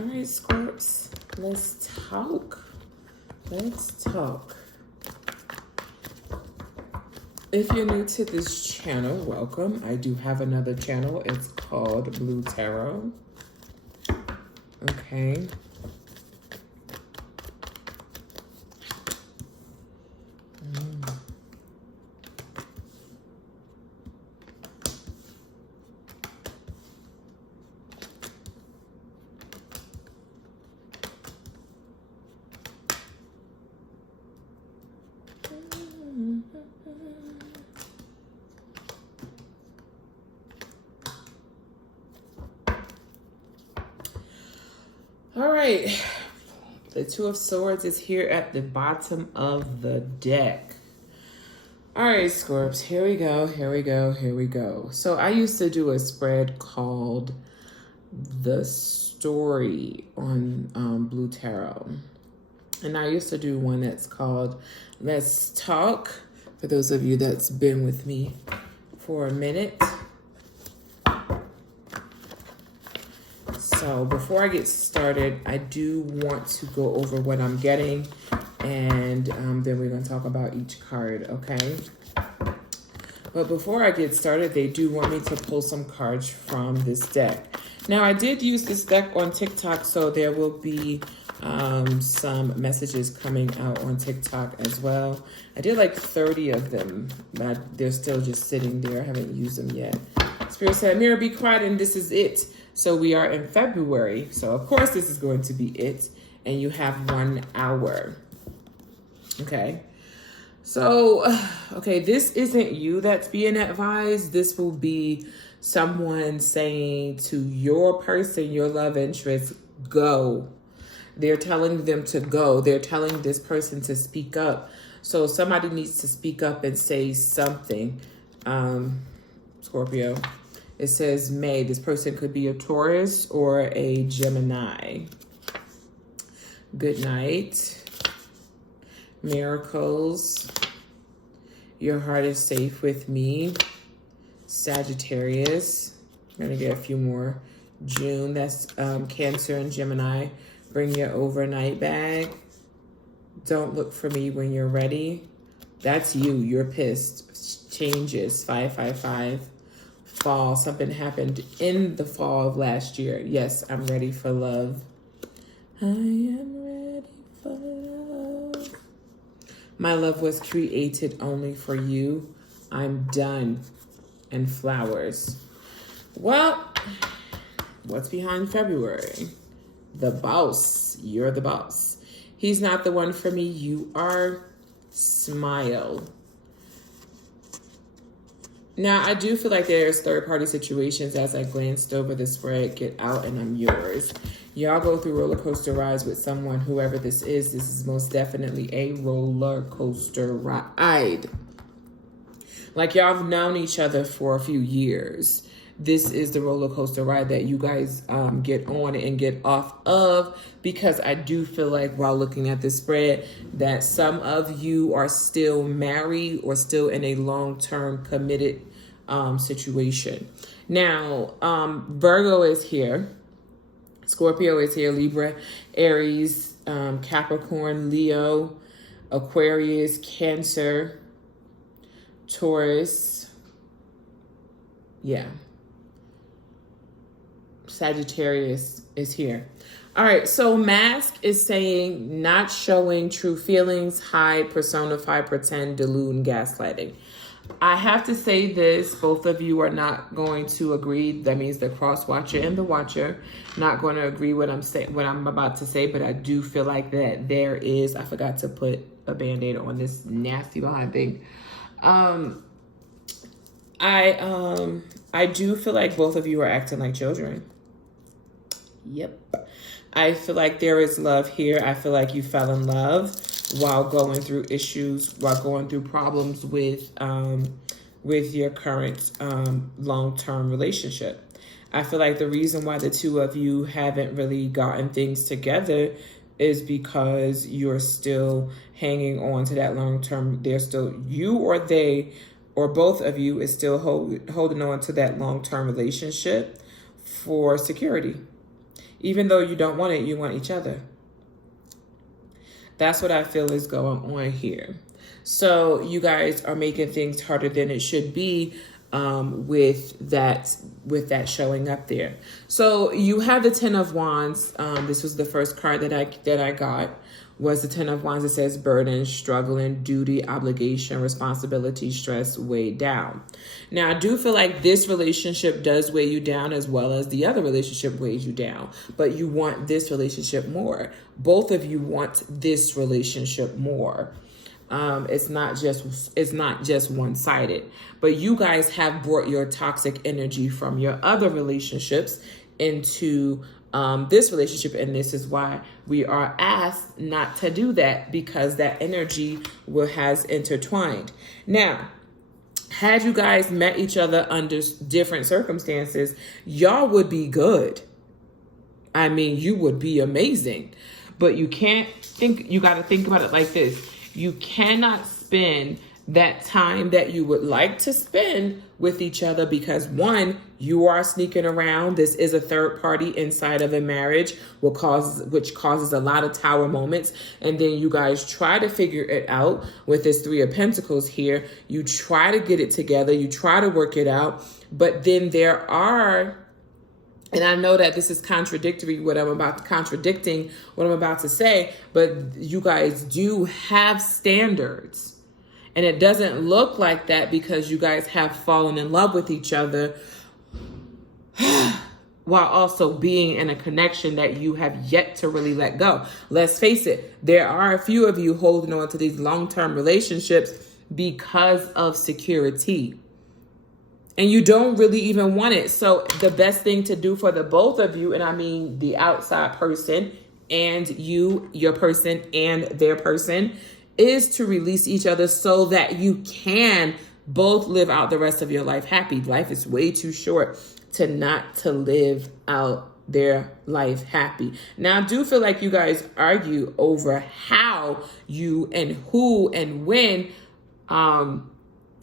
All right, Scorps, let's talk. Let's talk. If you're new to this channel, welcome. I do have another channel. It's called Blue Tarot. Okay. All right, the Two of Swords is here at the bottom of the deck. All right, Scorps, here we go. So I used to do a spread called The Story on Blue Tarot. And I used to do one that's called Let's Talk, for those of you that's been with me for a minute. So before I get started, I do want to go over what I'm getting, and then we're going to talk about each card, okay? But before I get started, they do want me to pull some cards from this deck. Now, I did use this deck on TikTok, so there will be some messages coming out on TikTok as well. I did like 30 of them, but they're still just sitting there. I haven't used them yet. Spirit said, Mira, be quiet, and this is it. So we are in February. So, of course, this is going to be it. And you have 1 hour. Okay. So, okay, this isn't you that's being advised. This will be someone saying to your person, your love interest, go. They're telling them to go. They're telling this person to speak up. So somebody needs to speak up and say something. Scorpio. It says May. This person could be a Taurus or a Gemini. Good night. Miracles. Your heart is safe with me. Sagittarius. I'm going to get a few more. June. That's Cancer and Gemini. Bring your overnight bag. Don't look for me when you're ready. That's you. You're pissed. Changes. 555. Fall. Something happened in the fall of last year. Yes, I'm ready for love. I am ready for love. My love was created only for you. I'm done. And flowers. Well, what's behind February? The boss. You're the boss. He's not the one for me. You are. Smile. Now, I do feel like there's third-party situations as I glanced over the spread. Get out and I'm yours. Y'all go through roller coaster rides with someone, whoever this is. This is most definitely a roller coaster ride. Like y'all have known each other for a few years. This is the roller coaster ride that you guys get on and get off of, because I do feel like while looking at this spread that some of you are still married or still in a long-term committed situation. Now, Virgo is here. Scorpio is here. Libra, Aries, Capricorn, Leo, Aquarius, Cancer, Taurus. Yeah. Sagittarius is here. All right, so mask is saying not showing true feelings, hide, personify, pretend, delude, and gaslighting. I have to say this, both of you are not going to agree. That means the cross watcher and the watcher not going to agree what I'm about to say, but I do feel like that there is, I forgot to put a band-aid on this nasty behind thing. I do feel like both of you are acting like children. Yep. I feel like there is love here. I feel like you fell in love while going through issues, while going through problems with your current long-term relationship. I feel like the reason why the two of you haven't really gotten things together is because you're still hanging on to that long-term. They're still, you or they, or both of you is still holding on to that long-term relationship for security. Even though you don't want it, you want each other. That's what I feel is going on here. So you guys are making things harder than it should be with that showing up there. So you have the Ten of Wands. This was the first card that I got. Was the Ten of Wands. It says burden, struggling, duty, obligation, responsibility, stress, weighed down. Now, I do feel like this relationship does weigh you down as well as the other relationship weighs you down. But you want this relationship more. Both of you want this relationship more. It's not just one-sided. But you guys have brought your toxic energy from your other relationships into this relationship, and this is why we are asked not to do that, because that energy has intertwined. Now, had you guys met each other under different circumstances, y'all would be good. I mean, you would be amazing. But you got to think about it like this. You cannot spend that time that you would like to spend with each other because, one, you are sneaking around. This is a third party inside of a marriage, which causes a lot of tower moments. And then you guys try to figure it out with this Three of Pentacles here. You try to get it together. You try to work it out. But then there are, and I know that this is contradicting what I'm about to say, but you guys do have standards. And it doesn't look like that because you guys have fallen in love with each other while also being in a connection that you have yet to really let go. Let's face it, there are a few of you holding on to these long-term relationships because of security. And you don't really even want it. So the best thing to do for the both of you, and I mean the outside person and you, your person and their person, is to release each other so that you can both live out the rest of your life happy. Life is way too short to not to live out their life happy. Now, I do feel like you guys argue over how you and who and when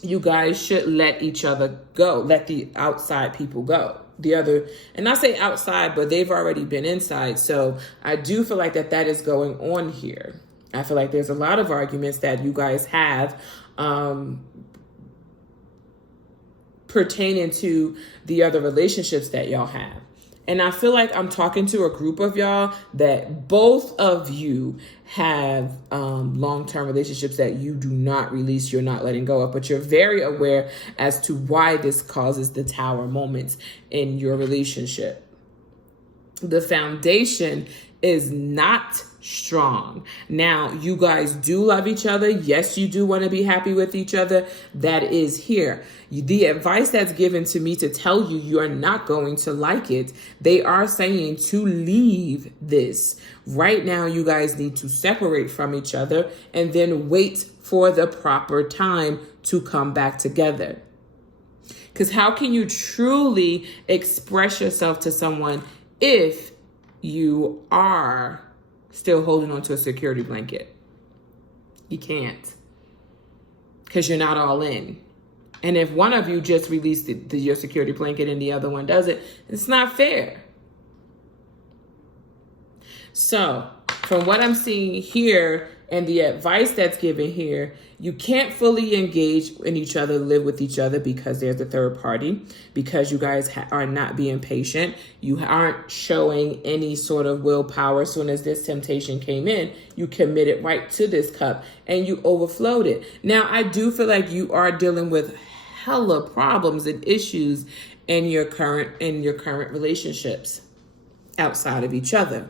you guys should let each other go, let the outside people go. And I say outside, but they've already been inside. So I do feel like that is going on here. I feel like there's a lot of arguments that you guys have pertaining to the other relationships that y'all have. And I feel like I'm talking to a group of y'all that both of you have long-term relationships that you do not release, you're not letting go of, but you're very aware as to why this causes the tower moments in your relationship. The foundation is not strong. Now, you guys do love each other. Yes, you do want to be happy with each other. That is here. The advice that's given to me to tell you you're not going to like it, they are saying to leave this. Right now, you guys need to separate from each other and then wait for the proper time to come back together. Because how can you truly express yourself to someone if you are still holding on to a security blanket? You can't, because you're not all in. And if one of you just released your security blanket and the other one doesn't, it's not fair. So from what I'm seeing here and the advice that's given here, you can't fully engage in each other, live with each other because there's a third party, because you guys are not being patient. You aren't showing any sort of willpower. As soon as this temptation came in, you committed right to this cup and you overflowed it. Now, I do feel like you are dealing with hella problems and issues in your current relationships outside of each other.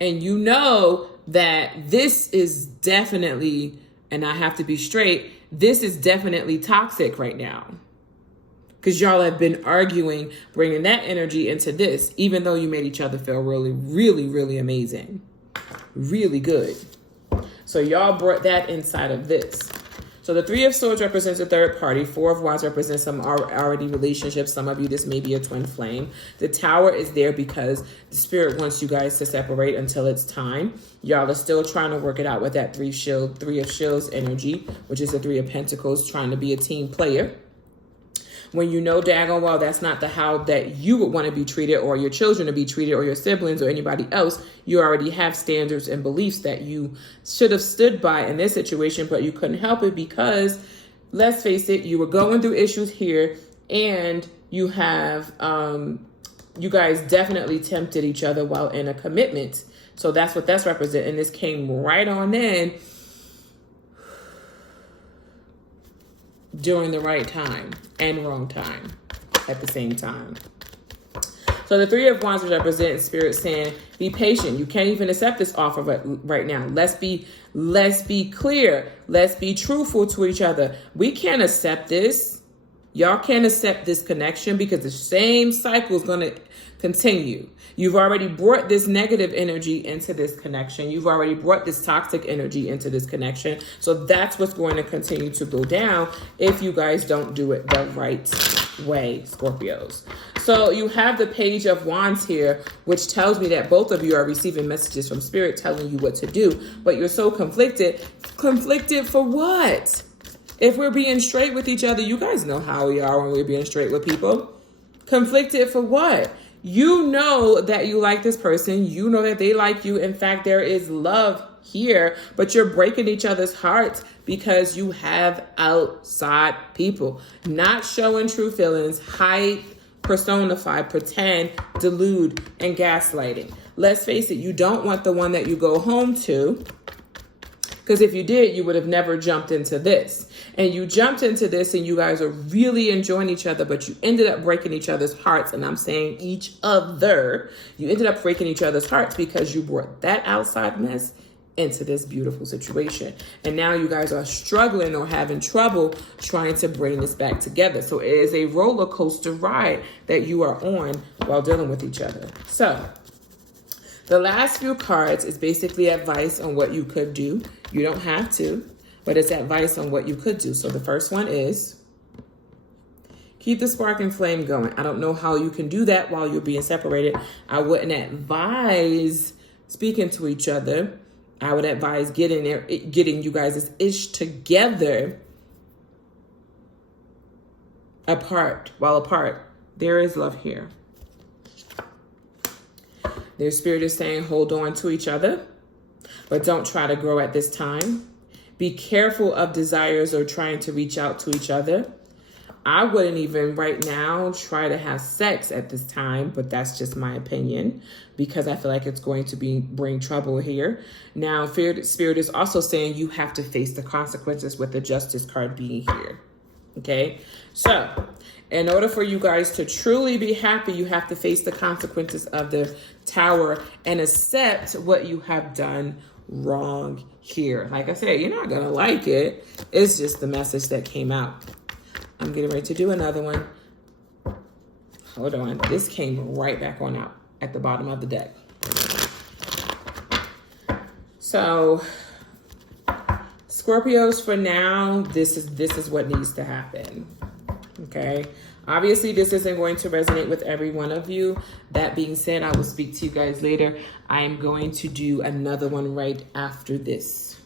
And you know that this is definitely, and I have to be straight, this is definitely toxic right now. Because y'all have been arguing, bringing that energy into this, even though you made each other feel really, really, really amazing. Really good. So y'all brought that inside of this. So the Three of Swords represents a third party. Four of Wands represents some already relationships. Some of you, this may be a twin flame. The Tower is there because the Spirit wants you guys to separate until it's time. Y'all are still trying to work it out with that Three of Shields energy, which is the Three of Pentacles, trying to be a team player. when you know daggone well that's not the how that you would want to be treated, or your children to be treated, or your siblings, or anybody else. You already have standards and beliefs that you should have stood by in this situation, but you couldn't help it because, let's face it, you were going through issues here, and you have, you guys definitely tempted each other while in a commitment. So that's what that's representing. This came right on in during the right time and wrong time at the same time. So the Three of Wands represents Spirit saying, be patient. You can't even accept this offer right now. Let's be clear. Let's be truthful to each other. We can't accept this. Y'all can't accept this connection because the same cycle is going to continue. You've already brought this negative energy into this connection. You've already brought this toxic energy into this connection. So that's what's going to continue to go down if you guys don't do it the right way, Scorpios. So you have the Page of Wands here, which tells me that both of you are receiving messages from Spirit telling you what to do, but you're so conflicted. Conflicted for what? If we're being straight with each other, you guys know how we are when we're being straight with people. Conflicted for what? You know that you like this person. You know that they like you. In fact, there is love here, but you're breaking each other's hearts because you have outside people not showing true feelings, hide, personify, pretend, delude, and gaslighting. Let's face it, you don't want the one that you go home to, because if you did, you would have never jumped into this. And you jumped into this and you guys are really enjoying each other, but you ended up breaking each other's hearts. And I'm saying each other. You ended up breaking each other's hearts because you brought that outside mess into this beautiful situation. And now you guys are struggling or having trouble trying to bring this back together. So it is a roller coaster ride that you are on while dealing with each other. So the last few cards is basically advice on what you could do. You don't have to, but it's advice on what you could do. So the first one is keep the spark and flame going. I don't know how you can do that while you're being separated. I wouldn't advise speaking to each other. I would advise getting you guys' ish together while apart. There is love here. Their Spirit is saying hold on to each other, but don't try to grow at this time. Be careful of desires or trying to reach out to each other. I wouldn't even right now try to have sex at this time, but that's just my opinion because I feel like it's going to bring trouble here. Now, Spirit is also saying you have to face the consequences with the Justice card being here. Okay, so in order for you guys to truly be happy, you have to face the consequences of the Tower and accept what you have done wrong here. Like I said, you're not gonna like it. It's just the message that came out. I'm getting ready to do another one. Hold on. This came right back on out at the bottom of the deck. So Scorpios, for now, this is what needs to happen. Okay. Obviously, this isn't going to resonate with every one of you. That being said, I will speak to you guys later. I'm going to do another one right after this.